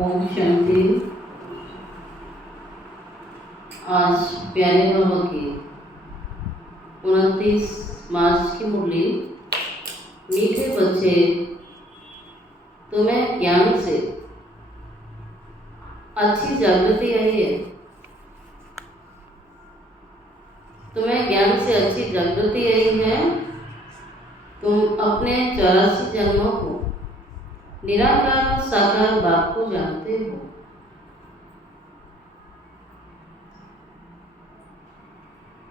ओम शांति। आज प्यारे बाबा की 29 मार्च की मुरली। मीठे बच्चे, तुम्हें ज्ञान से अच्छी जागृति आई है। तुम्हें ज्ञान से अच्छी जागृति आई है। तुम अपने 84 जन्मों को निराकार साकार बाप को जानते हो।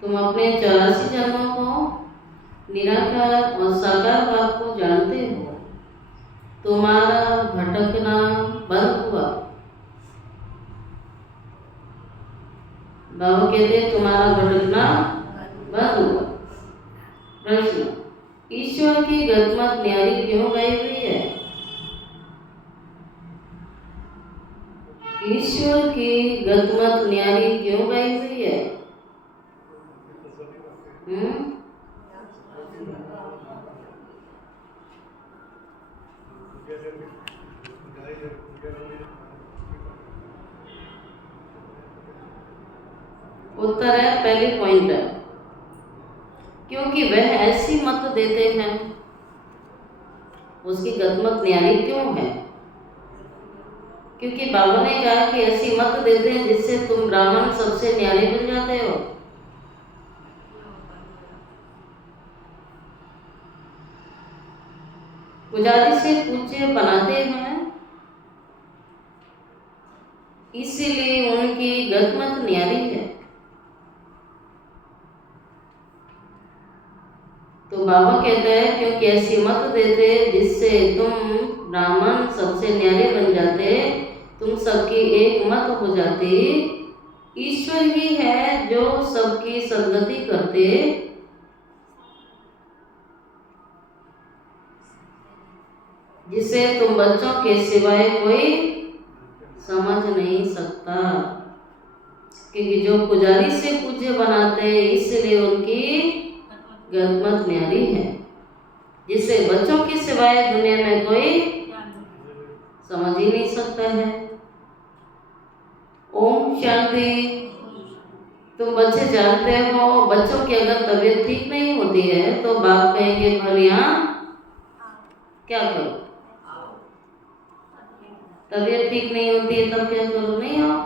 तुम अपने 84 जन्मों को निराकार और साकार बाप को जानते हो। तुम्हारा भटकना बंद हुआ। बाबा कहते हैं तुम्हारा भटकना बंद हुआ। प्रश्न, ईश्वर की गतमत न्यारी क्यों गाई हुई है? ईश्वर की गतमत न्यारी क्यों गाई हुई है? उत्तर है पहली पॉइंट है, क्योंकि वह ऐसी मत देते हैं। उसकी गतमत न्यारी क्यों है? क्योंकि बाबा ने कहा कि ऐसी मत देते हैं जिससे तुम ब्राह्मण सबसे न्यारे बन जाते हो। पुजारी से पूज्य बनाते हैं, इसीलिए उनकी गतमत न्यारी है। तो बाबा कहते हैं क्योंकि ऐसी मत देते जिससे तुम ब्राह्मण सबसे न्यारे बन जाते, तुम सबकी एक मत हो जाती। ईश्वर ही है जो सबकी सदगति करते। जिसे तुम बच्चों के सिवाय कोई समझ नहीं सकता। क्योंकि जो पुजारी से पूज्य बनाते इसलिए उनकी गतमत न्यारी है, जिसे बच्चों के सिवाय दुनिया में कोई समझ ही नहीं सकता है। ओम शांति। तुम बच्चे जानते हो, बच्चों की अगर तबीयत ठीक नहीं होती है तो बाप कहेंगे भले यहाँ क्या करो। तबीयत ठीक नहीं होती है तब क्या करो? नहीं आओ।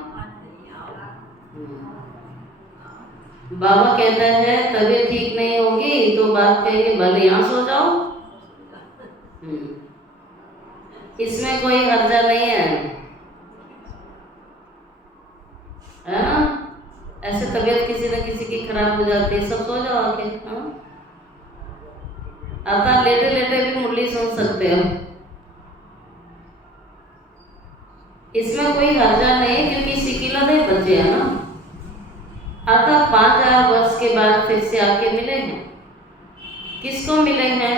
बाबा कहता है तबीयत ठीक नहीं होगी तो बाप कहेंगे भले यहाँ सो जाओ। इसमें कोई हर्जा नहीं है ना? ऐसे तबीयत किसी न किसी की खराब हो जाती है, सब सो जाओ आके। आता लेटे लेटे भी मुरली सुन सकते हो। इसमें कोई हर्जा नहीं, क्योंकि सिकिलदे बच्चे हैं ना। आता 5000 वर्ष के बाद फिर से आके मिले हैं। किसको मिले हैं?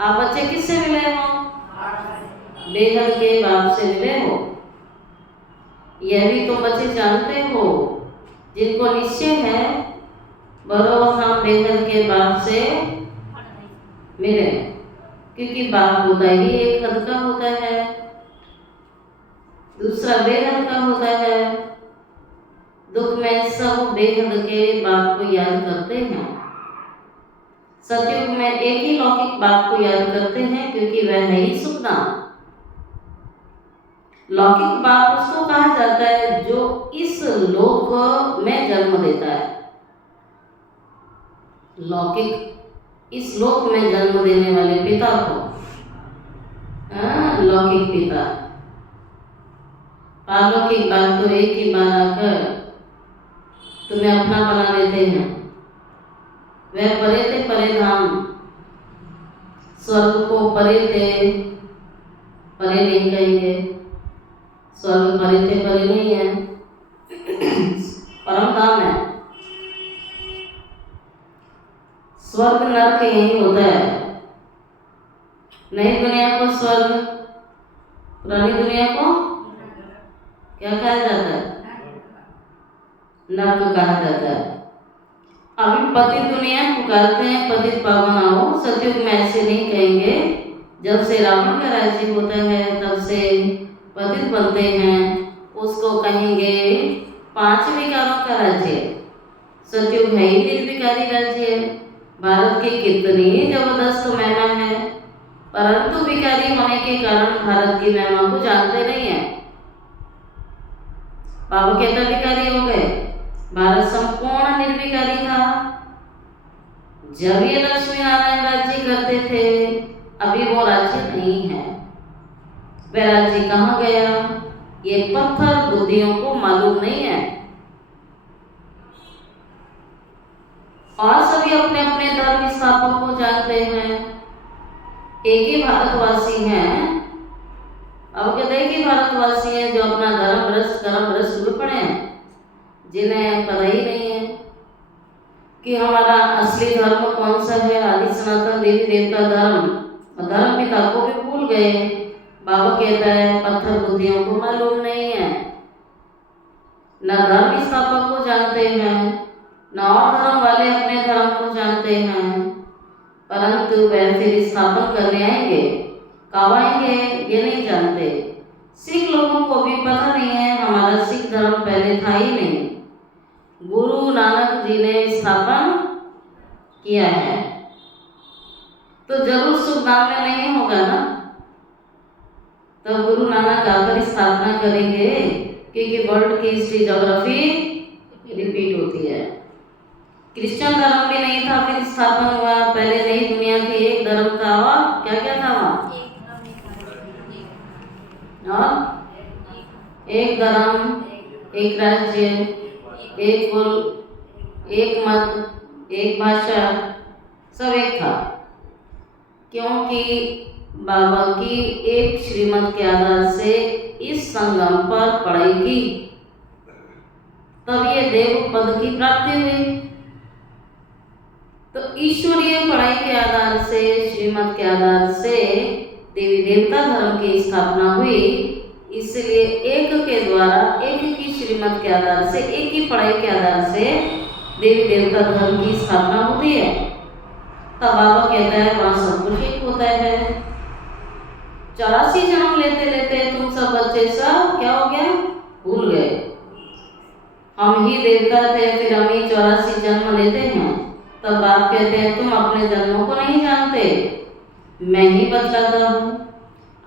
आप बच्चे किससे मिले हो? बेहद के बाप से मिले हो। यह भी तुम बच्चे जानते हो, जिनको निश्चय है बरो हम बेहद के बाप से मिले, क्योंकि बाप होता ही एक हद का होता है, दूसरा बेहद का होता है। दुख में सब बेहद के बाप को याद करते हैं। सतयुग में एक ही लौकिक बाप को याद करते हैं, क्योंकि वह है ही सुखधाम। लौकिक बाप उसको कहा जाता है जो इस लोक में जन्म देता है। लौकिक इस लोक में जन्म देने वाले पिता को लौकिक पिता। पालौकिक बाप तो एक ही बार आकर तुम्हें अपना बना लेते हैं। वह परे थे परे धाम, स्वर्ग को परे थे परे नहीं कहेंगे। स्वर्ग परे थे परे नहीं है, परम धाम है। स्वर्ग नरक यही होता है। नई दुनिया को स्वर्ग, पुरानी दुनिया को क्या कहा जाता है? नरक कहा जाता है। अभी पतित दुनिया पुकारते हैं पतित पावन आओ। सतयुग में ऐसे नहीं कहेंगे, जब से रावण का राज्य होता है तब से पतित बनते हैं, उसको कहेंगे 5 विकारों का राज्य। सतयुग है ही निर्विकारी राज्य। भारत की कितनी जबरदस्त महिमा है, परंतु विकारी होने के कारण भारत की महिमा को जानते नहीं है। बाबा कहता विकारी हो गए, भारत संपूर्ण निर्विकारी था। जब ये लक्ष्मी नारायण राज्य करते थे, अभी वो राज्य नहीं है। वह राज्य कहाँ गया, ये पत्थर बुद्धियों को मालूम नहीं है। और सभी अपने अपने धर्म स्थापक को जानते हैं। एक ही भारतवासी हैं। अब कहते हैं कि भारतवासी हैं जो अपना धर्म भ्रष्ट कर्म भ्रष्ट हुए पड़े हैं, जिन्हें पता ही नहीं है कि हमारा असली धर्म कौन सा है। आदि सनातन देवी देवता धर्म, धर्म पिता को भी भूल गए। बाबा कहता है पत्थर बुद्धियों को मालूम नहीं है, न धर्म स्थापक को जानते हैं, न और धर्म वाले अपने धर्म को जानते हैं, परंतु वह फिर स्थापन करने आएंगे, कब आएंगे ये नहीं जानते। सिख लोगों को भी पता नहीं है हमारा सिख धर्म पहले था ही नहीं, गुरु नानक जी ने स्थापन किया है। तो जरूर सुखदाम में नहीं होगा ना, तो गुरु नानक आकर स्थापना करेंगे, क्योंकि वर्ल्ड की हिस्ट्री ज्योग्राफी रिपीट होती है। क्रिश्चियन धर्म भी नहीं था, फिर स्थापन हुआ। पहले नई दुनिया थी, एक धर्म था, और क्या क्या था वहाँ, एक धर्म, एक राज्य, एक कुल, एक मत, एक भाषा, सब एक था। क्योंकि बाबा की एक श्रीमत के आधार से इस संगम पर पढ़ाई की, तब ये देव पद की प्राप्ति हुई। तो ईश्वरीय पढ़ाई के आधार से, श्रीमत के आधार से देवी देवता धर्म की स्थापना हुई। इसलिए एक के द्वारा, एक की श्रीमत के आधार से, एक ही पढ़ाई के आधार से देवी देवता धर्म की स्थापना होती है। तब बाबा कहता है वहाँ सब कुछ एक होता है। 84 जन्म लेते लेते तुम सब बच्चे सब क्या हो गया, भूल गए। हम ही देवता थे, फिर हम ही 84 जन्म लेते हैं। तब बाप कहते हैं तुम अपने जन्मों को नहीं जानते, मैं ही बतलाता हूँ।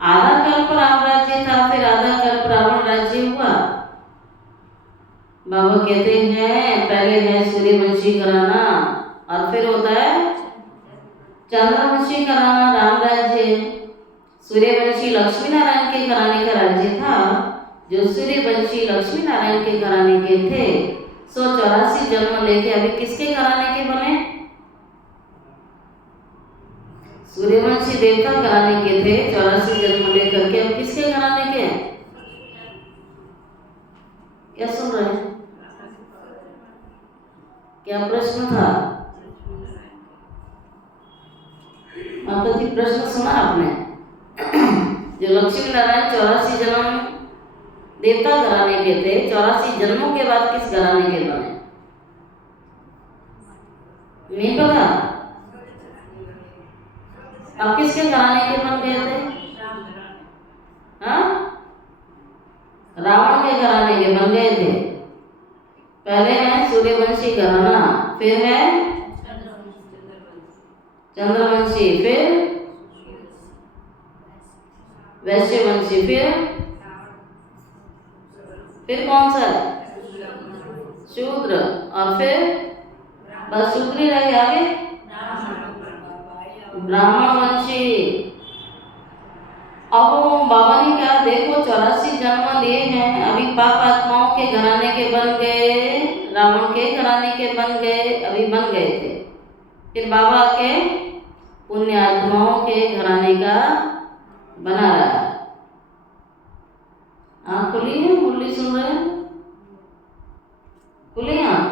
आधा कल्प राम राज्य था, फिर आधा कल्प रावण राज्य हुआ। बाबा कहते हैं पहले है सूर्यवंशी घराना, और फिर होता है चंद्रवंशी घराना, राम राज्य। सूर्यवंशी लक्ष्मी नारायण के घराने का राज्य था। जो सूर्यवंशी लक्ष्मी नारायण के घराने के थे, 184 जन्म लेके अभी किसके घराने के बने, सूर्यवंशी देवता घराने के थे। 84 जन्म लेकर के अब किसके घराने के, क्या सुन रहे हैं, क्या प्रश्न था माता जी, प्रश्न सुना आपने? जो लक्ष्मी नारायण 84 जन्म देवता घराने के थे, 84 जन्मों के बाद किस घराने के बने, नहीं पता? अब किसके घराने के बन गए थे? हाँ, रावण के घराने के बन गए थे। पहले है सूर्यवंशी घराना, फिर है चंद्रवंशी, फिर वैश्यवंशी, फिर कौन सा, शूद्र, और फिर बस शूद्र ही रह गया, आगे ब्राह्मण वंशी। अब बाबा ने क्या, देखो 84 जन्म लिए हैं, अभी पाप आत्माओं के घराने के बन गए, रावण के घराने के बन गए, अभी बन गए थे। फिर बाबा के पुण्य आत्माओं के घराने का बना रहा। आँख खुली है, मुरली सुन रहे हैं, खुली आँख,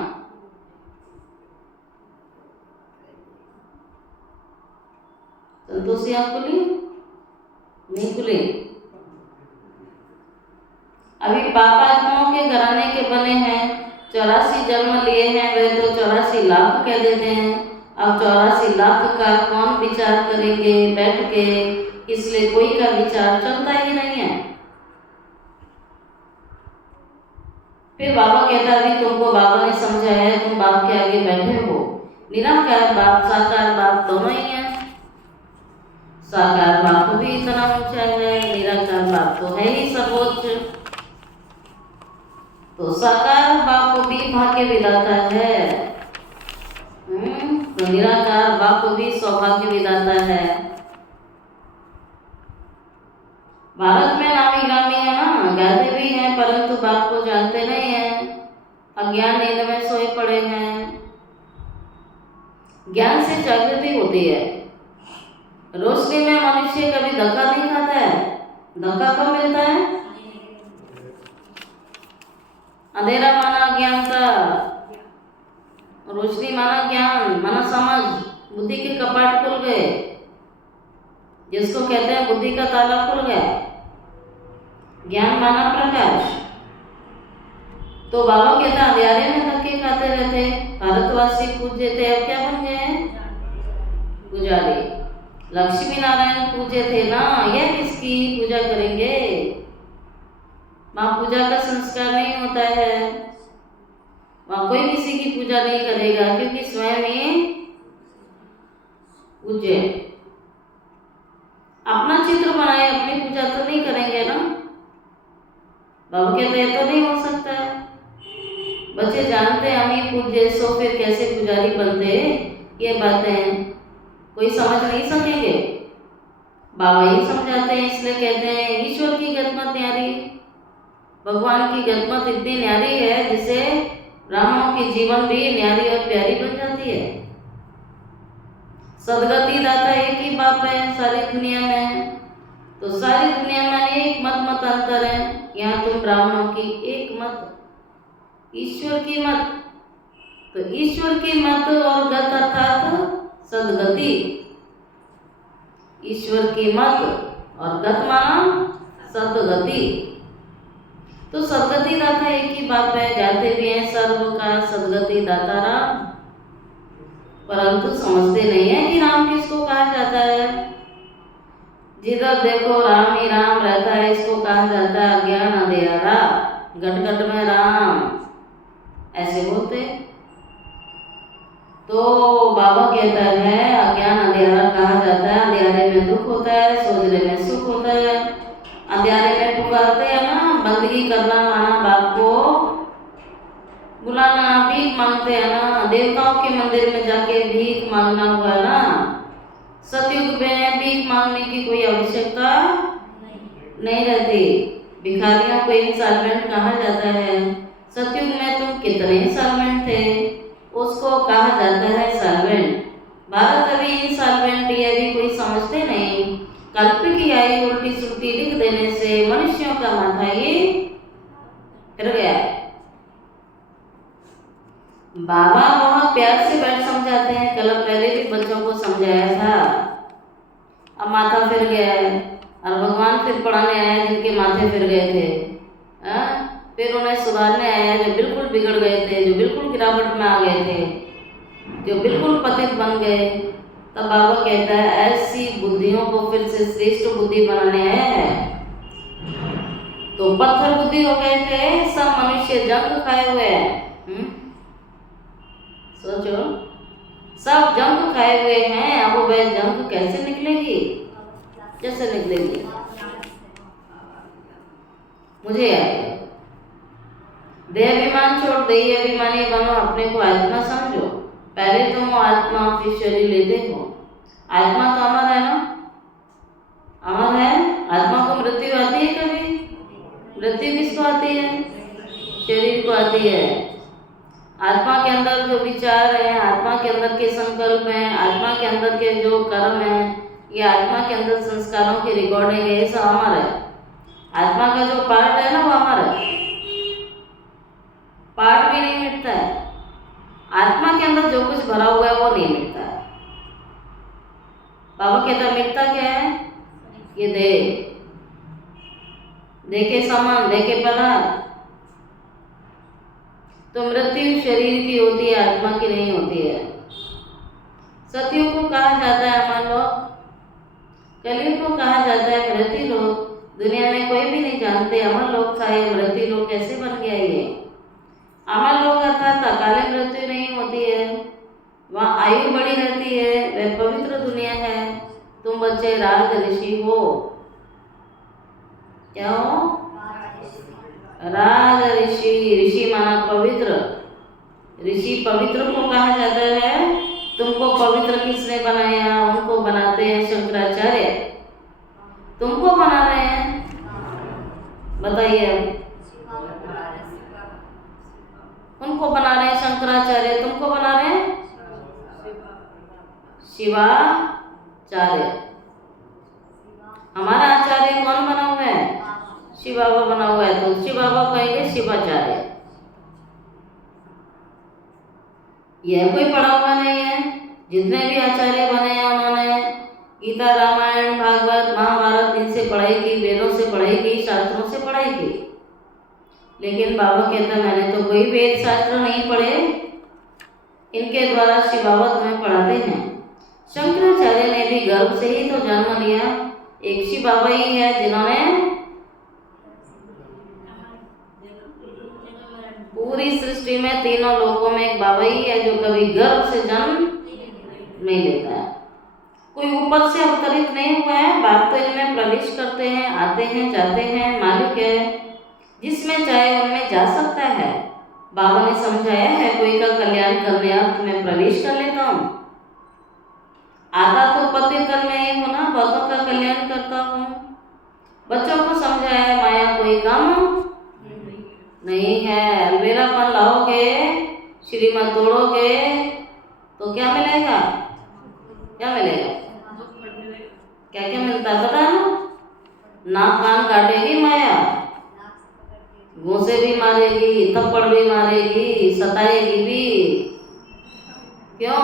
संतोषी आँख खुली नहीं खुली? अभी पाप आत्माओं के घराने के बने हैं, 84 जन्म लिए हैं, वे तो 84 लाख कह देते हैं। अब 84 लाख का कौन विचार करेंगे बैठ के, इसलिए कोई का विचार चलता ही नहीं है। फिर बाबा कहता है अभी तुमको बाबा ने समझाया है, तुम बाप के आगे बैठे हो। निराकार बाप साकार बाप दोनों ही हैं। साकार बाप भी इतना ऊंचा है, निराकार बाप तो है ही सर्वोच्च। तो साकार बाप भी भाग्य विधाता है, तो निराकार बाप भी सौभाग्य विधाता है। भारत में नामी गामी है ना, गाते भी हैं परंतु बाप को जानते नहीं हैं, अज्ञान नींद में सोए पड़े हैं। ज्ञान से जागृति होती है। रोशनी में मनुष्य कभी धक्का नहीं खाता है। धक्का कब मिलता है? अंधेरा माना अज्ञानता, रोशनी माना ज्ञान, माना समझ, बुद्धि के कपाट खुल गए, जिसको कहते हैं बुद्धि का ताला खुल गया। ज्ञान माना प्रकाश। तो बाबा कहता अंधेरे में धक्के खाते रहते, भारतवासी पूज्य थे, अब क्या बन गए? पुजारी। लक्ष्मी नारायण पूजे थे ना, यह किसकी पूजा करेंगे? वहाँ पूजा का संस्कार नहीं होता है, वहाँ कोई किसी की पूजा नहीं करेगा, क्योंकि स्वयं ही पूज्य। अपना चित्र बनाए, अपनी पूजा तो नहीं करेंगे ना। बाबा कहते हैं तो नहीं हो सकता है। बच्चे जानते हैं हम ही पूज्य, सो फिर कैसे पुजारी बनते? ये बातें कोई समझ नहीं सकेंगे, बाबा ही समझाते हैं। इसलिए कहते हैं ईश्वर की गतमत न्यारी, भगवान की गतमत इतनी न्यारी है जिससे ब्राह्मणों की जीवन भी न्यारी और प्यारी बन जाती है। सदगति दाता एक ही बाप है सारी दुनिया में, तो सारी दुनिया में एक मत मत अंतर है। यहाँ तुम ब्राह्मणों की एक मत, ईश्वर की मत। तो ईश्वर की मत और गत अर्थात सदगति। ईश्वर की मत और गत माना सदगति। तो सदगति दाता एक ही बाप है, जाते भी हैं सर्व का सदगति दाता राम, परंतु समझते नहीं है कि राम किसको कहा जाता है। जिधर देखो राम ही राम रहता है, इसको कहा जाता है अज्ञान अंधेरा। घट घट में राम ऐसे बोलते। तो बाबा कहता है अज्ञान अंधेरा कहा जाता है। अंधेरे में दुख होता है, सोचने में सुख होता है। अंधेरे में पुकारते हैं ना, बंदगी करना माना बाप को बुलाना, भीख मांगते हैं ना, देवताओं के मंदिर में जाके भीख मांगना हुआ ना। सतयुग में भीख मांगने की कोई आवश्यकता नहीं रहती। भिखारियों को इंसॉल्वेंट कहा जाता है। सतयुग में तुम कितने इंसॉल्वेंट थे, उसको कहा जाता है सॉल्वेंट। भारत अभी इंसॉल्वेंट, ये भी कोई समझते नहीं। कल्प की आई उल्टी सुल्टी लिख देने से मनुष्यों का माथा ये फिर गया। बाबा बहुत प्यार से बैठ समझाते हैं। कल पहले भी बच्चों को समझाया था, अब माथा फिर गया है। और भगवान फिर पढ़ाने आया जिनके माथे फिर गए थे, फिर उन्हें सुधारने आया जो बिल्कुल बिगड़ गए थे, जो बिल्कुल गिरावट में आ गए थे, जो बिल्कुल पतित बन गए। तब बाबा कहता है ऐसी बुद्धियों को फिर से श्रेष्ठ बुद्धि बनाने आया है। तो पत्थर बुद्धि हो गए थे, सब मनुष्य जंग खाए हुए हैं। सोचो, सब जंग खाए हुए हैं, अब वह जंग कैसे निकलेगी? कैसे निकलेगी? मुझे याद है, देह अभिमान छोड़ देही अभिमानी बनो, अपने को आत्मा समझो। पहले तुम आत्मा फिर शरीर लेते हो। आत्मा तो अमर है ना, अमर है। आत्मा को मृत्यु आती है कभी? मृत्यु किसको आती है? शरीर को आती है। आत्मा के अंदर जो विचार है, आत्मा के अंदर के संकल्प हैं, आत्मा के अंदर के जो कर्म हैं, ये आत्मा के अंदर संस्कारों की रिकॉर्डिंग है, ये सब अमर है। आत्मा का जो पार्ट है ना वो अमर है, पार्ट भी नहीं मिटता है। आत्मा के अंदर जो कुछ भरा हुआ है वो नहीं मिटता है। बाबा कहता मिटता क्या है? ये देह के समान, देह के पदार्थ। तो मृत्यु शरीर की होती है, आत्मा की नहीं होती है। सतयुग को कहा जाता है अमर लोक, कलयुग को कहा जाता है मृत्यु लोक। दुनिया में कोई भी नहीं जानते अमर लोक था ये मृत्यु लोक कैसे बन गया ये। अमर लोक अर्थात अकाले मृत्यु नहीं होती है, वहाँ आयु बड़ी रहती है, वह पवित्र दुनिया है। तुम बच्चे राज ऋषि हो। क्या हो? राज ऋषि। ऋषि माना पवित्र। ऋषि पवित्र को कहा जाता है। तुमको पवित्र किसने बनाया? उनको बनाते हैं शंकराचार्य। तुमको बना रहे हैं, बताइए अब। उनको बना रहे हैं शंकराचार्य, तुमको बना रहे हैं शिवाचार्य। हमारा आचार्य कौन बना हुआ है? शिव बाबा बना हुआ है, तो शिव बाबा कहेंगे शिवाचार्य। यह कोई पढ़ा हुआ नहीं है। जितने भी आचार्य बने हैं उन्होंने गीता, रामायण, भागवत, महाभारत इनसे पढ़ाई की, वेदों से पढ़ाई की, शास्त्रों से पढ़ाई की। लेकिन बाबा कहता है मैंने तो कोई वेद शास्त्र नहीं पढ़े, इनके द्वारा शिव बाबा तुम्हें पढ़ाते हैं। शंकराचार्य ने भी गर्भ से ही तो जन्म लिया। एक शिव बाबा ही है जिन्होंने पूरी सृष्टि में तीनों लोकों में एक बाबा ही है जो कभी गर्भ से जन्म नहीं लेता है। कोई ऊपर से अवतरित नहीं हुआ है। बाप तो इनमें प्रवेश करते हैं, आते हैं, जाते हैं, मालिक है, जिसमें चाहे उनमें जा सकता है। बाबा ने समझाया है कोई का कल्याण करने अर्थ में प्रवेश कर लेता हूँ। आता तो पति कर्म में ही हूँ ना, बहुतों का कल्याण करता हूँ। बच्चों को समझाया माया कोई काम नहीं है। अलबेलापन लाओगे, श्रीमत तोड़ोगे तो क्या मिलेगा? क्या मिलेगा? क्या क्या मिलता है पता है ना? नाक कान काटेगी माया, घूंसे भी मारेगी, थप्पड़ भी मारेगी, सताएगी भी। क्यों?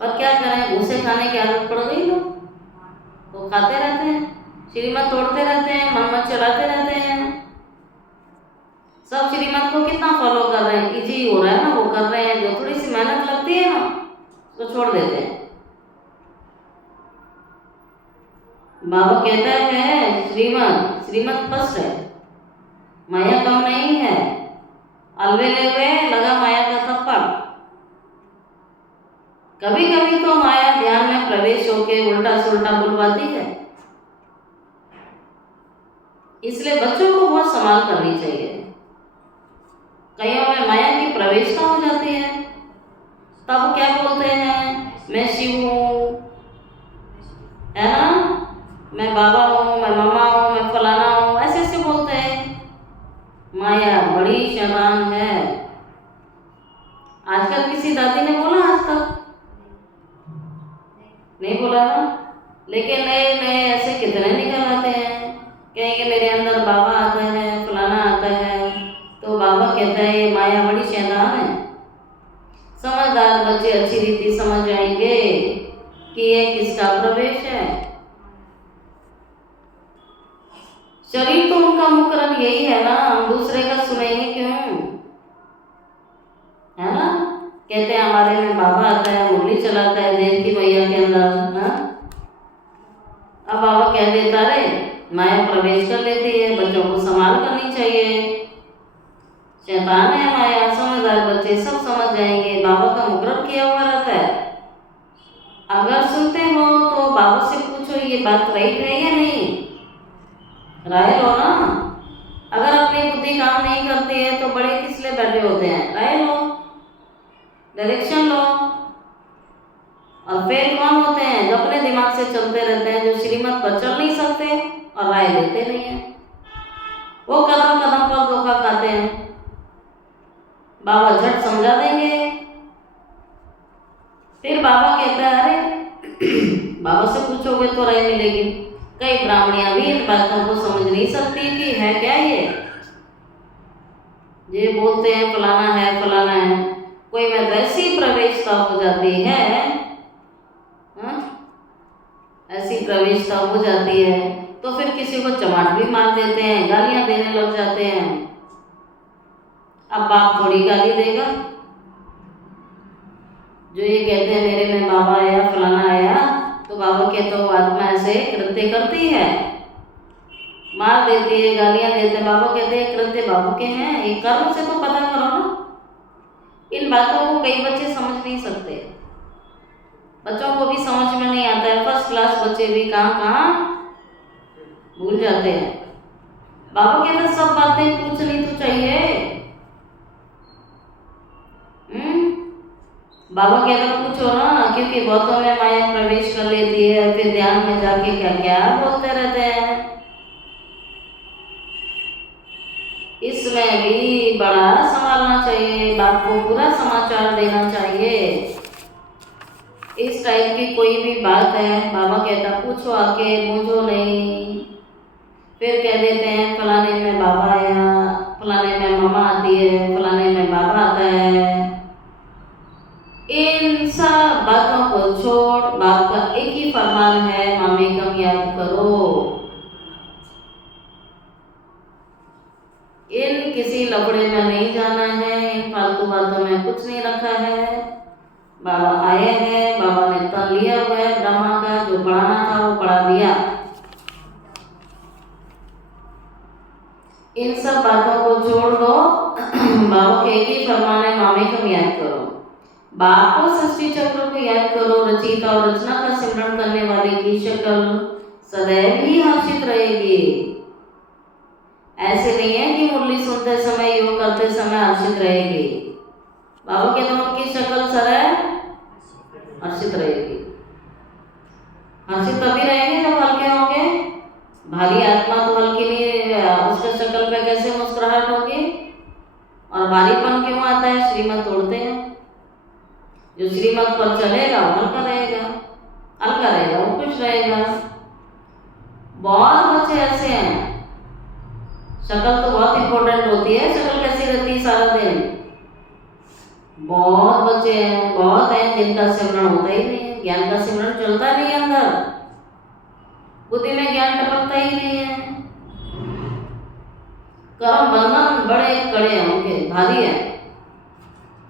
पर क्या करें, घूंसे खाने की आदत पड़ गई लोग, तो खाते रहते हैं, श्रीमत तोड़ते रहते हैं, मनमत चलाते रहते हैं। सब श्रीमत को कितना फॉलो कर रहे हैं, इजी हो रहा है ना, वो कर रहे हैं। जो थोड़ी सी मेहनत लगती है ना तो छोड़ देते हैं। बाबा कहता है श्रीमत फर्स्ट है, माया कम नहीं है। अलवेले हुए लगा माया का थप्पड़। कभी कभी तो माया ध्यान में प्रवेश होके उल्टा सुल्टा बुलवाती है। इसलिए बच्चों को बहुत संभाल करनी चाहिए। कईयों में माया की प्रवेशता हो जाती है, तब क्या बोलते हैं, मैं शिव हूँ, है ना, मैं बाबा हूँ, मैं मामा हूँ, मैं फलाना हूँ, ऐसे ऐसे बोलते हैं। माया बड़ी शैतान है। आजकल किसी दादी ने बोला आज तक? नहीं बोला ना। लेकिन नए नए ऐसे कितने निकल आते हैं, कहेंगे मेरे अंदर बाबा आता है, फलाना आता है। तो बाबा कहता है माया बड़ी शैतान है। समझदार बच्चे अच्छी रीति समझ जाएंगे कि ये किसका प्रवेश है। शरीर तो उनका मुकरर यही है ना, हम दूसरे का सुनेंगे क्यों, है ना। कहते हैं हमारे में बाबा आता है, मुरली चलाता है देवकी मैया के अंदर ना। अब बाबा कह देता रे माया प्रवेश कर लेती है, बच्चों को संभाल करनी चाहिए। शैतान है माया। समझदार बच्चे सब समझ जाएंगे, बाबा का मुकर्रर किया हुआ रहता है। अगर सुनते हो तो बाबा से पूछो ये बात राइट है या नहीं, राय लो ना। अगर अपनी बुद्धि काम नहीं करती है तो बड़े किस लिए बैठे होते हैं, राय लो, डायरेक्शन लो। और फेल कौन होते हैं, जो अपने दिमाग से चलते रहते हैं, जो श्रीमत पर चल नहीं सकते और राय लेते नहीं है, वो कदम कदम पर धोखा खाते हैं। बाबा झट समझा देंगे। फिर बाबा कहता है अरे बाबा से पूछोगे तो राय मिलेगी। कई ब्राह्मणियां भी इन बातों को समझ नहीं सकती कि है क्या ये बोलते हैं फलाना है फलाना है। कोई में वैसी प्रवेशता हो जाती है, ऐसी प्रवेशता हो जाती है तो फिर किसी को चमाट भी मार देते हैं, गालियां देने लग जाते हैं। अब बाप थोड़ी गाली देगा। जो ये कहते हैं मेरे में बाबा आया फलाना आया, तो बाबा के तो आत्मा ऐसे कृत्य करती है, मार देती है, गालियां देते हैं। बाबा कहते हैं कृत्य बाबू के हैं, ये कर्म से तो पता करो ना। इन बातों को कई बच्चे समझ नहीं सकते, बच्चों को भी समझ में नहीं आता है। फर्स्ट क्लास बच्चे भी कहाँ कहाँ भूल जाते हैं। बाबा कहते सब बातें पूछनी तो चाहिए। बाबा कहते पूछो ना, क्योंकि बहुतों में माया प्रवेश कर लेती है, फिर ध्यान में जाके क्या क्या बोलते रहते हैं। इसमें भी बड़ा संभालना चाहिए, बाप को पूरा समाचार देना चाहिए। इस टाइप की कोई भी बात है, बाबा कहता पूछो आके, मुझो नहीं। फिर कह देते हैं फलाने में बाबा आया, फलाने में मामा आती है, फलाने में बाबा आता है। इन सब बातों को छोड़, बाप का एक ही फरमान है, मामे कम याद करो। इन किसी लफड़े में नहीं जाना है, इन फालतू बातों में कुछ नहीं रखा है। बाबा आए हैं, बाबा ने तन लिया हुआ है ब्रह्मा का, जो पढ़ाना था वो पढ़ा दिया। इन सब बातों को छोड़ दो, बाबा के एक ही फरमान है, मामे कम याद करो। बाप को सृष्टि चक्र को याद करो, रचयिता और रचना का सिमरन करने वाले की शक्ल सदैव ही हर्षित रहेगी। ऐसे नहीं है कि मुरली सुनते समय, योग करते समय हर्षित रहेगी। बाबा कहते हैं उनकी शक्ल सदैव हर्षित रहेगी। हर्षित तभी रहेंगे जब हल्के होंगे। भारी आत्मा तो हल्की नहीं, उसके शक्ल पे कैसे मुस्कुराहट होगी। और भारीपन क्यों आता है? श्रीमत तोड़ते हैं। जो श्रीमत पर चलेगा वो हल्का रहेगा, हल्का रहेगा वो खुश रहेगा। बहुत बच्चे ऐसे हैं, शक्ल तो बहुत इंपॉर्टेंट होती है, शक्ल कैसी रहती है सारा दिन। बहुत बच्चे हैं, बहुत हैं जिनका सिमरन होता ही नहीं है, ज्ञान का सिमरन चलता नहीं है, अंदर बुद्धि में ज्ञान टपकता ही नहीं है। कर्म बंधन बड़े कड़े हैं उनके, भारी है।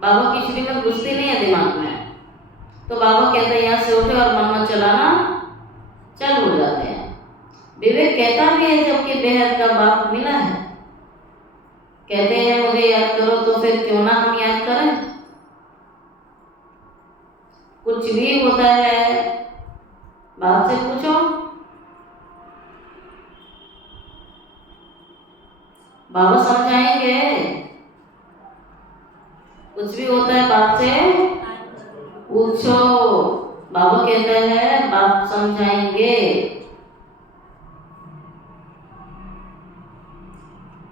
बाबा की श्रीमत घुसती नहीं है दिमाग में, तो बाबा कहते हैं यहाँ से उठे और मन चलाना चल हो जाते हैं। विवेक कहता भी है जबकि बेहद का बाप मिला है, कहते हैं मुझे याद करो, तो फिर क्यों ना हम याद करें। कुछ भी होता है बाप से पूछो, बाबा समझाएंगे। कुछ भी होता है बाप से पूछो, बाबा कहते हैं बाप समझाएंगे।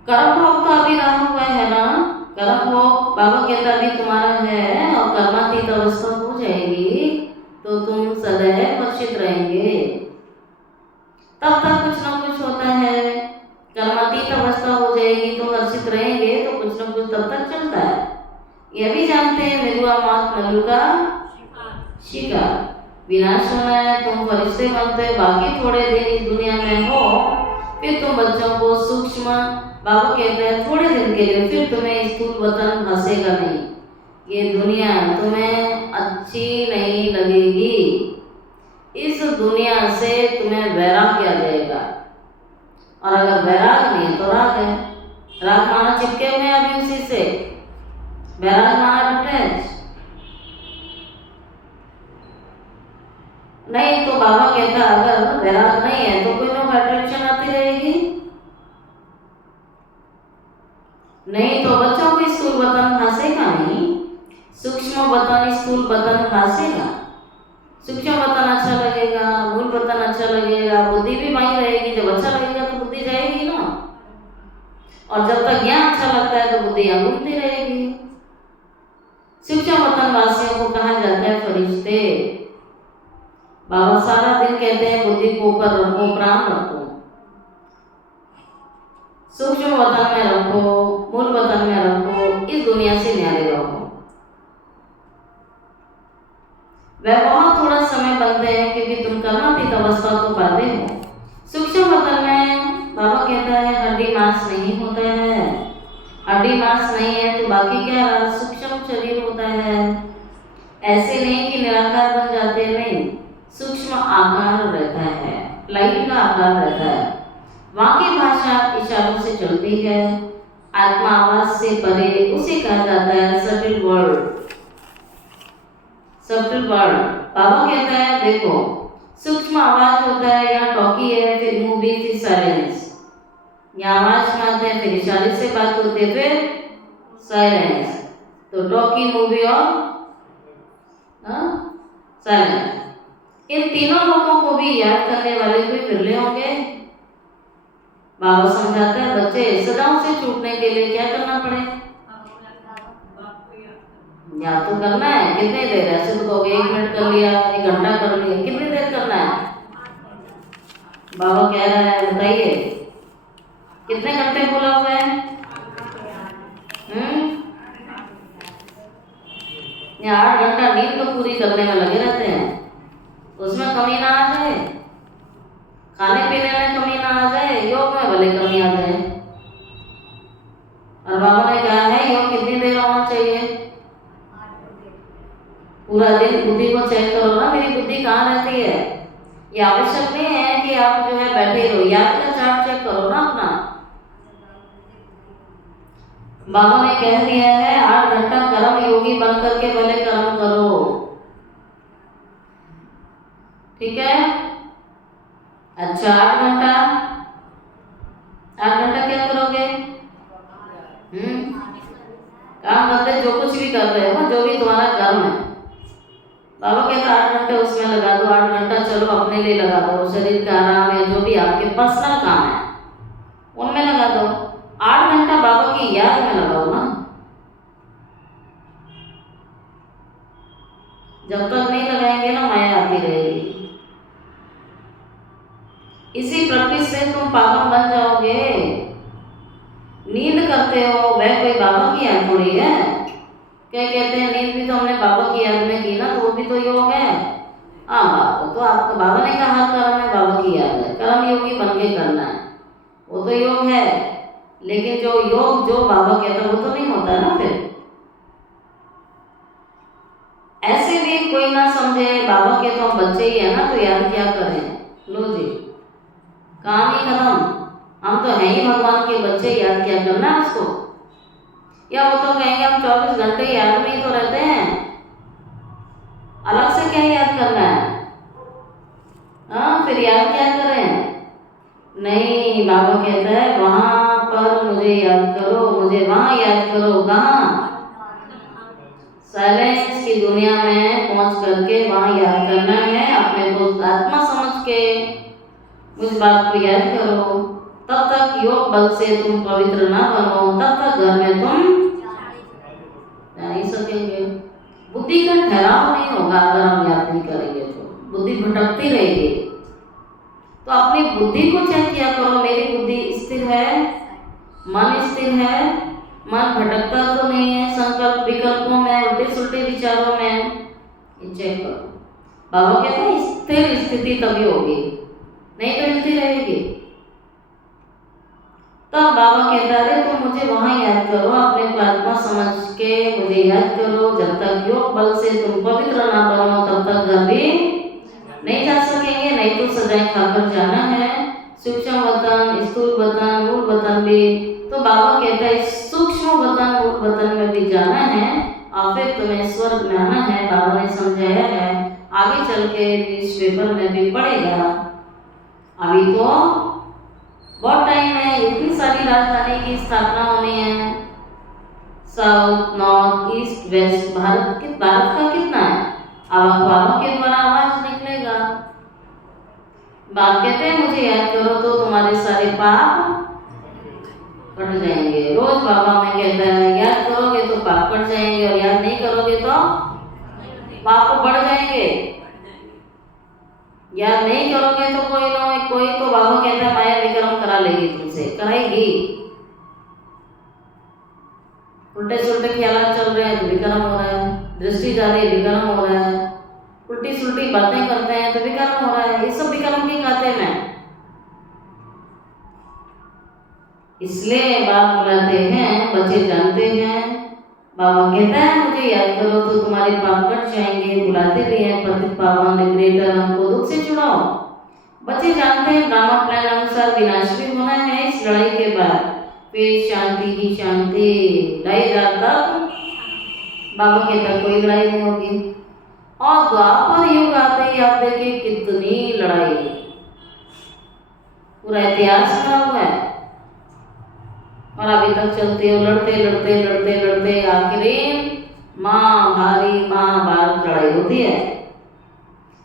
कर्म भोग तो अभी रहा हुआ है ना, कर्म भोग बाबा कहता अभी तुम्हारा है, और कर्मातीत अवस्था हो जाएगी तो तुम सदैव हर्षित रहेंगे। तब तक कुछ ना कुछ होता है, कर्मातीत अवस्था हो जाएगी तो हर्षित रहेंगे, तो कुछ ना कुछ तब तक चलता है। यह भी जानते हैं मिलुआ मात मल्लू का शिकार, विनाश होना है, तुम फरिश्ते बनते, बाकी थोड़े दिन इस दुनिया में हो, फिर तुम बच्चों को सूक्ष्म, बाबा कहते हैं थोड़े दिन के लिए, फिर तुम्हें स्थूल वतन हंसेगा नहीं, ये दुनिया तुम्हें अच्छी नहीं लगेगी। इस दुनिया से तुम्हें वैराग्य आ जाएगा, और अगर वैराग नहीं तो राग है। राग माना चिपके हुए अभी उसी से, वैराग माना अटैच नहीं। तो बाबा कहता अगर वैराग नहीं है तो कोई ना अट्रैक्शन आती रहेगी, नहीं तो बच्चों को स्थूल वतन हासेगा नहीं, सूक्ष्म वतन स्थूल वतन हासेगा। सूक्ष्म वतन अच्छा लगेगा, मूल वतन अच्छा लगेगा, बुद्धि भी वहीं रहेगी। जब अच्छा लगेगा तो बुद्धि जाएगी ना, और जब तक ज्ञान अच्छा लगता है तो बुद्धि यहाँ घूमती रहेगी। सूक्ष्म वतन वासियों को कहा जाता है फरिश्ते। बाबा सारा दिन कहते हैं बुद्धि को ऊपर रखो, प्राण रखो, सूक्ष्म वतन में रखो, मूल वतन में रखो, इस दुनिया से न्यारे रहो। वह बहुत थोड़ा समय बनते हैं क्योंकि तुम कर्मातीत अवस्था को पाते हो। सूक्ष्म वतन में बाबा कहता है हड्डी मांस नहीं होता है, हड्डी मांस नहीं है तो बाकी क्या रहा? सूक्ष्म शरीर होता है। ऐसे नहीं कि निराकार बन जाते, नहीं, सूक्ष्म आकार रहता है, लाइट का आकार रहता है। वहाँ की भाषा इशारों से चलती है। आत्मा आवाज से परे उसे कहा जाता है सटल वर्ड। सटल वर्ड बाबा कहता है देखो सूक्ष्म आवाज होता है, यहाँ टॉकी है, फिर मूवी, फिर साइलेंस। यहाँ आवाज में आता है, फिर इशारे से बात होती है, फिर साइलेंस। तो टॉकी, मूवी और साइलेंस, इन तीनों लोगों को भी याद करने वाले कोई बिरले होंगे। बाबा समझाता है बच्चे सदाओं से छूटने के लिए क्या करना पड़े, याद तो करना है। कितने देर, ऐसे तो कहोगे 1 मिनट कर लिया, 1 घंटा कर लिया, कितनी देर करना है? बाबा कह रहा है बताइए कितने घंटे बोला हुआ है? यहाँ 8 घंटा नींद तो पूरी करने में लगे रहते हैं, उसमें कमी ना आ जाए, खाने पीने में कमी ना आ जाए, योग में भले कमी आ जाए। और बाबा ने कहा है योग कितनी देर होना चाहिए? पूरा दिन बुद्धि को चेक करो ना, मेरी बुद्धि कहाँ रहती है। ये आवश्यक नहीं है कि आप जो है बैठे रहो, याद का चार्ट चेक करो ना अपना। बाबा ने कह दिया है 8 घंटा कर्म योगी बन करके भले कर्म करो, ठीक है? अच्छा 8 घंटा क्या करोगे? काम करते जो कुछ भी कर रहे हो, जो भी तुम्हारा कर्म है, बाबा कहता 8 घंटे उसमें लगा दो। 8 घंटा चलो अपने लिए लगा दो, शरीर का आराम या जो भी आपके पर्सनल काम है उनमें लगा दो। 8 घंटा बाबा की याद में लगाओ ना। जब तक नहीं लगाएंगे ना माया आती रहेगी। इसी प्रैक्टिस से तुम पागल बन जाओगे। नींद करते हो वह कोई बाबा की याद थोड़ी है। क्या कहते हैं नींद भी तो हमने बाबा की याद में की ना, तो वो भी तो योग है। हाँ बाबा तो आपका बाबा ने कहा कर्म है बाबा की याद है, कर्म योगी बन के करना है, वो तो योग है। लेकिन जो योग जो बाबा कहता है वो तो नहीं होता ना। फिर ऐसे भी कोई ना समझे बाबा के तो हम बच्चे ही है ना, तो याद क्या करें। लो जी कहानी खत्म, हम तो हैं ही भगवान के बच्चे, याद क्या करना है उसको। या वो तो कहेंगे हम 24 घंटे याद में ही तो रहते हैं, अलग से क्या याद करना है। हाँ फिर याद क्या करें। नहीं बाबा कहता है वहां पर मुझे याद करो, मुझे वहां याद करो। कहाँ? साइलेंस की दुनिया में पहुंच करके वहां याद करना है। अपने को आत्मा समझ के उस बात को याद करो। तब तक योग बल से तुम पवित्र ना बनो, तब तक घर में तुम जा नहीं सकेंगे। बुद्धि का ठहराव नहीं होगा अगर हम याद नहीं करेंगे तो बुद्धि भटकती रहेगी। तो अपनी बुद्धि को चेक किया करो, मेरी बुद्धि स्थिर है, मन स्थिर है, मन भटकता तो नहीं है संकल्प विकल्पों में, उल्टे सुल्टे विचारों में, ये चेक करो। बाबा कहते हैं स्थिर स्थिति तभी होगी, नहीं तो हिलती रहेगी। तब बाबा कहता है तुम मुझे वहां याद करो, अपने को आत्मा समझ के मुझे याद करो। जब तक योग बल से तुम पवित्र ना बनो तब तक घर भी नहीं जा सकेंगे, नहीं तो सजाएं खाकर जाना है। सूक्ष्म वतन, स्थूल वतन, मूल वतन भी। तो बाबा कहता है सूक्ष्म वतन मूल वतन में भी जाना है और फिर तुम्हें स्वर्ग में आना है। बाबा ने समझाया है, आगे चल के न्यूज़पेपर में भी पड़ेगा। अभी तो बहुत टाइम है, इतनी सारी राजधानी की स्थापना होनी है। South, north, east, west, Bharat का कितना है। अब अखबारों के द्वारा आवाज निकलेगा। बाप कहते हैं मुझे याद करो तो तुम्हारे सारे पाप कट जाएंगे। रोज बाबा में कहता है याद करोगे तो पाप कट जाएंगे और याद नहीं करोगे तो पाप बढ़ जाएंगे। याद नहीं करोगे तो कोई तो बाबा कहता है माया विक्रम करा लेगी तुमसे, कराएगी। उल्टे सुल्टे ख्याल चल रहे हैं तो विक्रम हो रहा है, दृष्टि जा रही है विक्रम हो रहा है, उल्टी सुल्टी बातें करते हैं तो विक्रम हो रहा है। ये सब विक्रम के खाते में। इसलिए बाप बुलाते हैं, बच्चे जानते हैं बाबा कहता है मुझे याद करो तो तुम्हारे पाप कट जाएंगे। बुलाते भी हैं पतित पावन लिबरेटर, हमको दुख से छुड़ाओ। बच्चे जानते हैं ड्रामा प्लान अनुसार विनाश भी होना है इस लड़ाई के बाद, फिर शांति ही शांति। लड़ाई तक बाबा कहता कोई लड़ाई नहीं होगी। और द्वापर युग आते ही आप देखिए कितनी लड़ाई, पूरा इतिहास बना हुआ है और अभी तक चलते हो, लड़ते लड़ते लड़ते लड़ते आखिर महाभारत लड़ाई होती है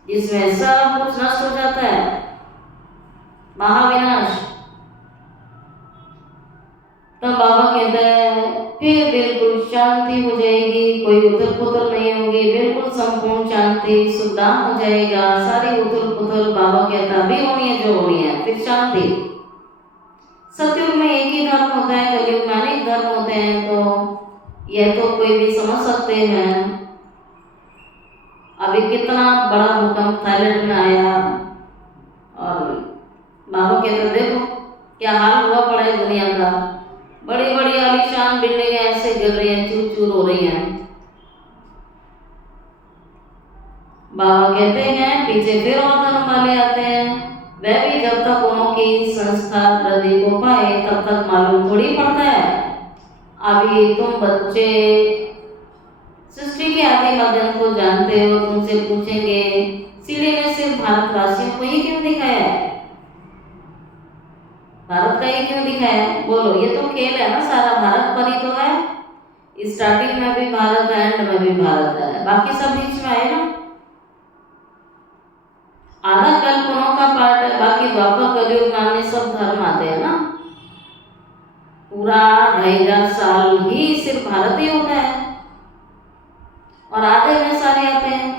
जिसमें सब कुछ नष्ट हो जाता है, महाविनाश। तब बाबा कहता है फिर बिल्कुल शांति हो जाएगी, कोई उथल पुथल नहीं होगी, बिल्कुल संपूर्ण शांति, सुखदान हो जाएगा। सारी उथल पुथल बाबा कहता भी होनी है जो होनी है, फिर शांति। सतयुग में एक ही धर्म होता है, कलयुग में अनेक धर्म होते हैं, तो यह तो कोई भी समझ सकते हैं। अभी कितना बड़ा भूकंप थाईलैंड में आया और बाबा कहते देखो क्या हाल हुआ पड़ा है दुनिया का, बड़ी बड़ी आलीशान बिल्डिंग ऐसे गिर रही हैं, चूर चूर हो रही हैं। बाबा कहते हैं पीछे फिर और धर्म वाले आते हैं, वह भी जब तक उनकी संस्था वृद्धि को पाए तब तक मालूम थोड़ी पड़ता है। अभी तुम बच्चे सृष्टि के आदि मदन को जानते हो, तुमसे पूछेंगे सीढ़ी में सिर्फ भारतवासियों को ही क्यों दिखाया है, भारत का ही क्यों दिखाया है? बोलो, ये तो खेल है ना, सारा भारत पर ही तो है। स्टार्टिंग में भी भारत है, एंड में भी भारत है, बाकी सब बीच में है ना। आधा कल्पनाओं का पार्ट है, बाकी द्वापर कलयुग मानने सब धर्म आते हैं ना। पूरा 2500 साल ही सिर्फ भारत ही होता है और आधे में सारे आते हैं।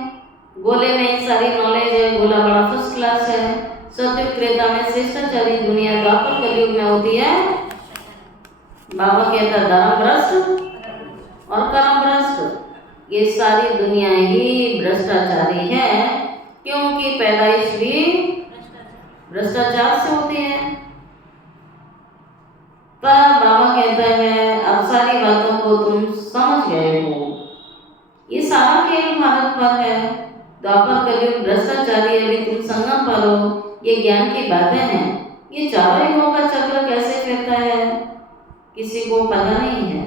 गोले में सारी नॉलेज है, गोला बड़ा फर्स्ट क्लास है। सतयुग त्रेता में श्रेष्ठाचारी दुनिया द्वापर कलयुग में होती है। बाबा कहता धर्म भ्रष्ट और कर्म भ्रष्ट, ये सारी दुनिया ही भ्रष्टाचारी है, क्योंकि पैदाइश भी भ्रष्टाचार से होती है। तब बाबा कहता है अब सारी बातों को तुम समझ गए हो, ये सारा खेल भारत पर है। द्वापर कलयुग भ्रष्टाचारी, अभी तुम संगम पर हो, ये ज्ञान की बातें हैं। ये चारों युगों का चक्र कैसे फिरता है किसी को पता नहीं है।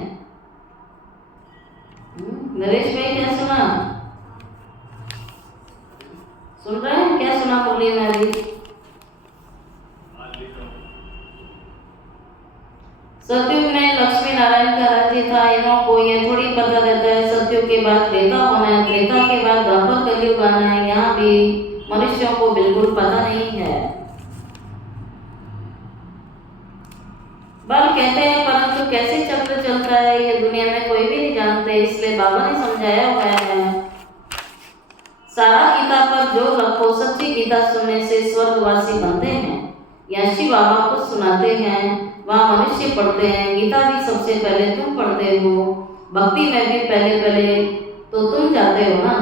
नरेश भाई क्या सुना, सुन रहे हैं? क्या सुना बोलिए मैं अभी। सतयुग में लक्ष्मी नारायण का राज्य था, इन्हों को ये थोड़ी पता रहता है सतयुग के बाद त्रेता होना है, त्रेता के बाद द्वापर कलयुग आना है। यहाँ भी मनुष्यों को बिल्कुल पता नहीं है। बल कहते हैं परंतु कैसे चक्र चलता है ये दुनिया में कोई भी नहीं जानते, इसलिए बाबा ने समझाया हुआ है। सारा गीता पर जो रखो, सच्ची गीता सुनने से स्वर्गवासी बनते हैं। या शिव बाबा को सुनाते हैं, वहाँ मनुष्य पढ़ते हैं। गीता भी सबसे पहले तुम पढ़ते हो, भक्ति में भी पहले पहले तो तुम जाते हो ना।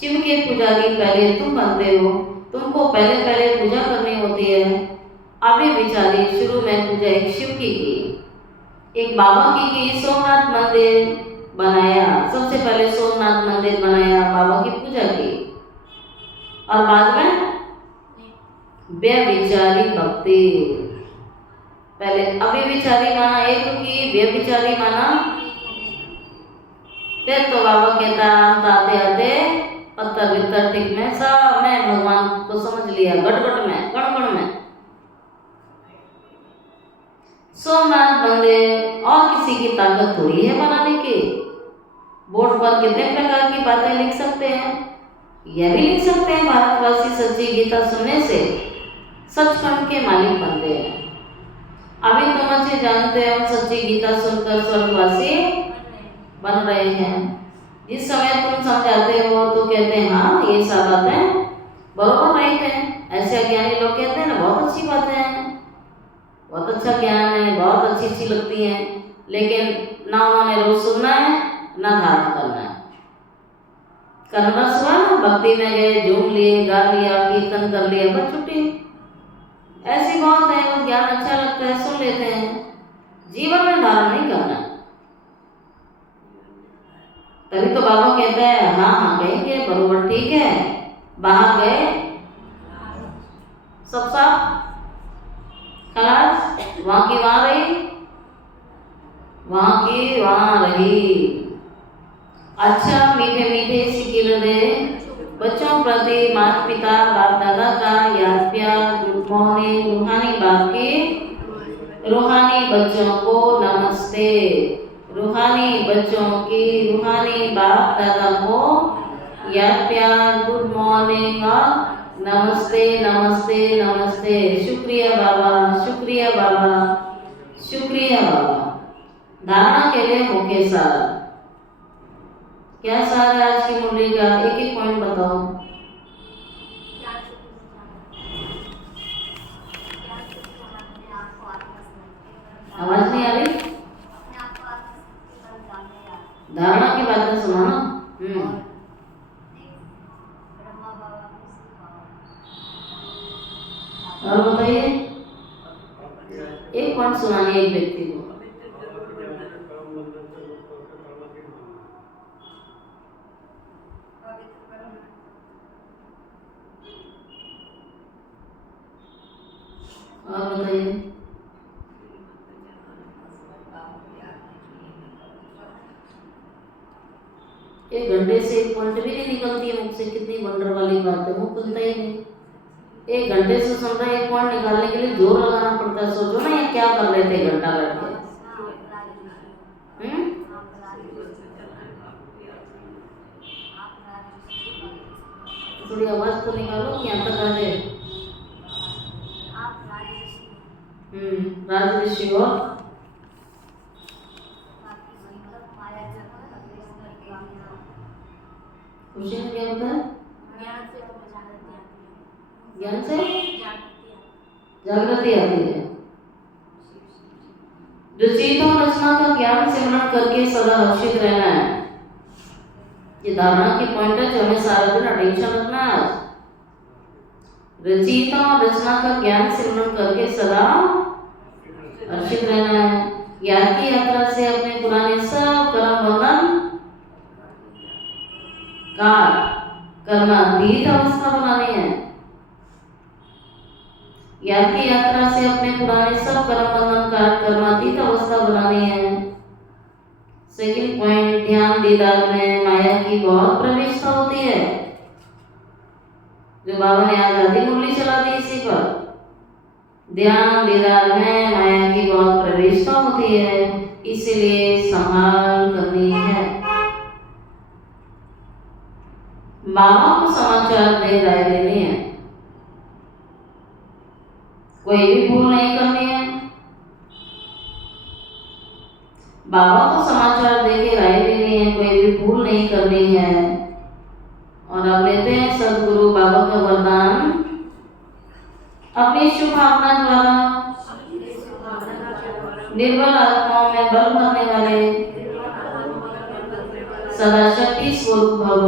शिव के पुजारी पहले तुम बनते हो, तुमको पहले पहले पूजा करनी होती है। अभी बिचारी शुरू में पूजा एक शिव की, एक बाबा की सोमनाथ मंदिर बनाया, सबसे पहले सोमनाथ मंदिर बनाया, बाबा की पूजा की, और बाद में व्यभिचारी भक्ति। पहले अभिविचारी माना एक की, व्यभिचारी माना, फिर तो बाबा कहता आते आते पत्थर वित्तर ठीक में सब मैं भगवान को समझ लिया, गटगट में कण कण में। सोमनाथ मंदिर और किसी की ताकत थोड़ी है बनाने की। बोर्ड पर कितने प्रकार की बातें लिख सकते हैं, यह भी लिख सकते हैं भारतवासी सच्ची गीता सुनने से सचखंड के मालिक बनते हैं। अभी तुम अच्छे जानते हो सच्ची गीता सुनकर स्वर्गवासी बन रहे हैं। जिस समय तुम समझाते हो तो कहते हैं हाँ ये सब बातें बरोबर राइट है। ऐसे अज्ञानी लोग कहते हैं ना बहुत अच्छी बातें हैं, बहुत अच्छा ज्ञान है, बहुत अच्छी अच्छी लगती हैं, लेकिन ना उन्होंने रोज सुनना है ना धारण करना है। करना सुना ना, भक्ति में गए, झूम लिए, गा लिया, कीर्तन कर लिया, बस छुट्टी। ऐसी बहुत है, वो ज्ञान अच्छा लगता है सुन लेते हैं, जीवन में धारण नहीं करना। तभी तो बाबा कहते हैं हाँ हाँ कहेंगे बरोबर ठीक है, बाहर गए सब साफ खलास, वहाँ की वहाँ रही, वहाँ की वहाँ रही। अच्छा मीठे मीठे सिकिल दे बच्चों प्रति माता पिता बाप दादा का याद प्यार, गुड मॉर्निंग, रूहानी बाप की रूहानी बच्चों को नमस्ते, रूहानी बच्चों की रूहानी बाप दादा को याद प्यार, गुड मॉर्निंग और नमस्ते नमस्ते नमस्ते। शुक्रिया बाबा, शुक्रिया बाबा, शुक्रिया बाबा। धारणा के लिए मुख्य सार क्या सार है आज की मुरली का? एक एक पॉइंट बताओ। आवाज नहीं आ रही? धारणा की बातें सुनो ना। और बताइए, एक पॉइंट सुनानी है एक व्यक्ति को। और बताइए, एक घंटे से एक पॉइंट भी नहीं निकलती है मुख से, कितनी वंडर वाली बात है, मुख खुलता ही नहीं। एक घंटे से सुन रहे एक पॉइंट निकालने के लिए जोर लगाना पड़ता है। सोचो ना ये क्या कर रहे थे घंटा बैठ के। थोड़ी आवाज तो निकालो कि यहाँ तक आ जाए। राजऋषि और क्वेश्चन क्या होता है? ज्ञान से जागृति आती है। रचयिता और रचना का ज्ञान सिमरण करके सदा हर्षित रहना है। ये धारणा के पॉइंट है जो हमें सारा दिन अटेंशन रखना है। रचयिता और रचना का ज्ञान सिमरण करके सदा हर्षित रहना है। ज्ञान की यात्रा से अपने पुराने सब कर्म बंधन काट कर्मातीत अवस्था बनानी है। ज्ञान की यात्रा से अपने पुराने सब कर्म बंधन काट कर्मातीत अवस्था बनानी है। सेकंड पॉइंट, ध्यान दीदार में माया की बहुत प्रविष्टता होती है। जो बाबा ने आज आधी मुरली चला दी इसी पर। ध्यान दीदार में माया की बहुत प्रविष्टता होती है, इसलिए संभाल करनी है। बाबा को समाचार दे राय लेनी है, कोई भी भूल नहीं करनी है। बाबा को समाचार देके राय लेनी है, कोई भी भूल नहीं करनी है। और अब लेते हैं सदगुरु बाबा का वरदान। अपनी शुभ भावना द्वारा निर्बल आत्माओं में बल भरने वाले सदा शक्ति स्वरूप भव।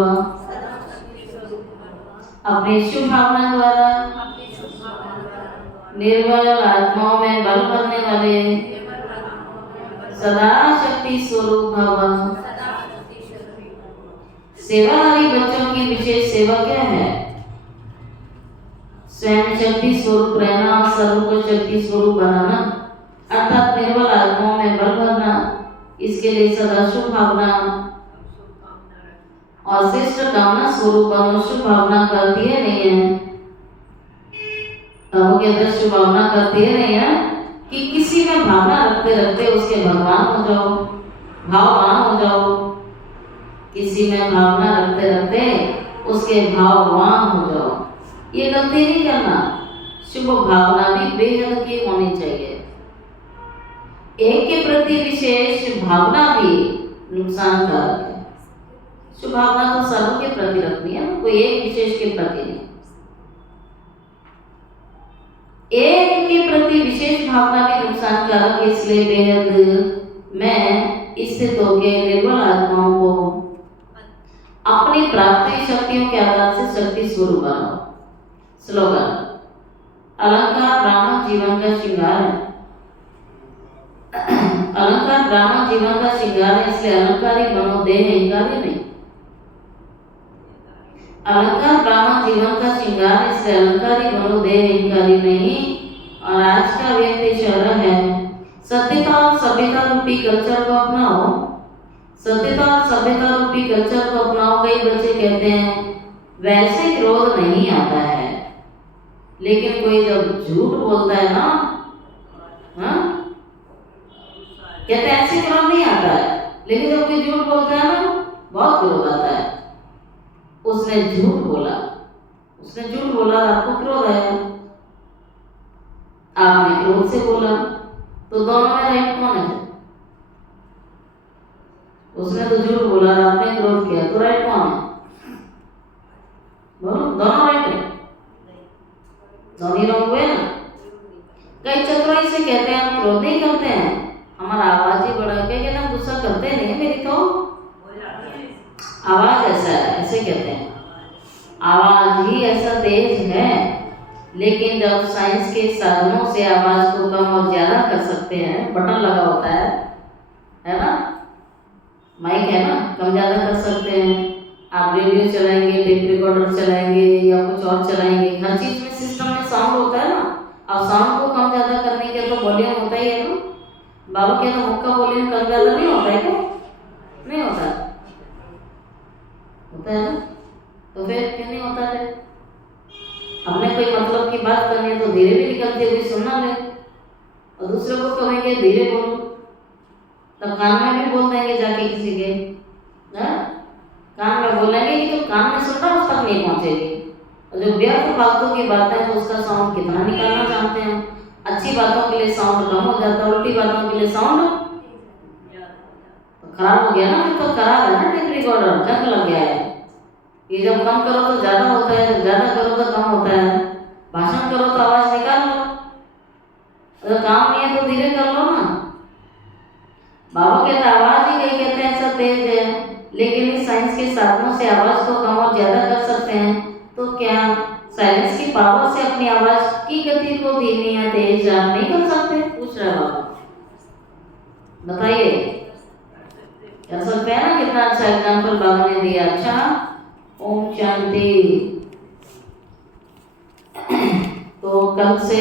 अपनी शुभ भावना द्वारा निर्बल आत्माओं में बल भरने वाले सदा शक्ति स्वरूप भव। सेवाधारी बच्चों की विशेष सेवा क्या है? स्वयं शक्ति स्वरूप रहना और सर्व को शक्ति स्वरूप बनाना, अर्थात निर्बल आत्माओं में बल भरना। इसके लिए सदा शुभ भावना और श्रेष्ठ कामना स्वरूप बनो। शुभ भावना करती है नहीं है, अब के अंदर शुभ भावना करती है नहीं है कि किसी में भावना रखते रखते उसके भगवान हो जाओ, भाववान हो जाओ। किसी में भावना रखते रखते उसके भाववान हो जाओ, ये गलती नहीं करना। शुभ भावना भी बेहद की होनी चाहिए। एक के प्रति विशेष भावना भी नुकसानकारक है। शुभ भावना तो सबों के प्रति रखनी है, कोई एक विशेष के प्रति नहीं। एक के प्रति विशेष भावना भी नुकसानकारक, इसलिए बेहद मैं स्थित होकर निर्बल आत्माओं को अपनी प्राप्ति शक्तियों के आधार से शक्ति स्वरूप बनाओ। स्लोगन, अलंकार ब्राह्मण जीवन का श्रृंगार है। अलंकार ब्राह्मण जीवन का श्रृंगार है, इसलिए अलंकारी बनो, देह अहंकारी नहीं। अलंकार ब्राह्मण जीवन का श्रृंगार है, इसलिए अलंकारी बनो, देह अहंकारी नहीं। और आज का व्यक्ति शहर है, सत्यता और सभ्यता रूपी कल्चर को अपनाओ, सत्यता और सभ्यता रूपी कल्चर को अपनाओ। कई बच्चे कहते हैं वैसे क्रोध नहीं आता है, लेकिन कोई जब झूठ बोलता है ना, हाँ कहते हैं ऐसे क्रोध नहीं आता है, लेकिन जब कोई झूठ बोलता है ना बहुत क्रोध आता है। उसने झूठ बोला, उसने झूठ बोला, आपको क्रोध आया, आपने क्रोध से बोला, तो दोनों में राइट कौन है? उसने तो झूठ बोला, आपने क्रोध किया, तो राइट कौन है? बोलो, दोनों राइट है, दोनों रॉन्ग हुए ना। कई चतुराई से कहते हैं हम क्रोध नहीं करते हैं, हमारा आवाज ही बड़ा, क्या कहते हैं गुस्सा करते नहीं, मेरी तो आवाज ऐसा है, ऐसे कहते हैं आवाज ही ऐसा तेज है। लेकिन जब साइंस के साधनों से आवाज को कम और ज्यादा कर सकते हैं, बटन लगा होता है ना, माइक है ना, कम ज्यादा कर सकते हैं। आप रेडियो चलाएंगे, टेप रिकॉर्डर चलाएंगे या कुछ और चलाएंगे, हर चीज में सिस्टम में साउंड होता है ना। अब साउंड को कम ज्यादा करने के तो वॉल्यूम होता ही है ना। बाबू के तो मुख का वॉल्यूम कम ज्यादा नहीं होता है क्या? नहीं होता, होता है ना, तो फिर क्यों नहीं होता है? हमने कोई मतलब की बात करनी है तो धीरे भी निकलती है, सुनना ले, और दूसरे को कहेंगे धीरे बोलो, तब कान में भी बोल देंगे जाके किसी के, कान में बोलेंगे कि तो कान में सुन रहा उस तक नहीं पहुंचेगी। और जो व्यर्थ फालतू की बातें हैं तो उसका साउंड कितना निकालना चाहते हैं। अच्छी बातों के लिए साउंड कम हो जाता है, उल्टी बातों के लिए साउंड तो खराब हो गया ना, फिर तो खराब है ना, टेप रिकॉर्डर जंग लग गया है। ये जब कम करो तो ज्यादा होता है, ज्यादा करो तो कम होता है। भाषण करो तो आवाज निकाल लो, अगर काम नहीं है तो धीरे कर लो ना। बाबा कहते आवाज ही कहीं कहते हैं ऐसा तेज है, लेकिन इस साइंस के साधनों से आवाज को कम और ज्यादा कर सकते हैं। तो क्या साइंस की पावर से अपनी आवाज की गति को धीमी या तेज आप नहीं कर सकते? पूछ रहा बाबा, बताइए कर सकते हैं ना? कितना अच्छा एग्जाम्पल बाबा ने दिया। अच्छा, ओम शांति। तो कल से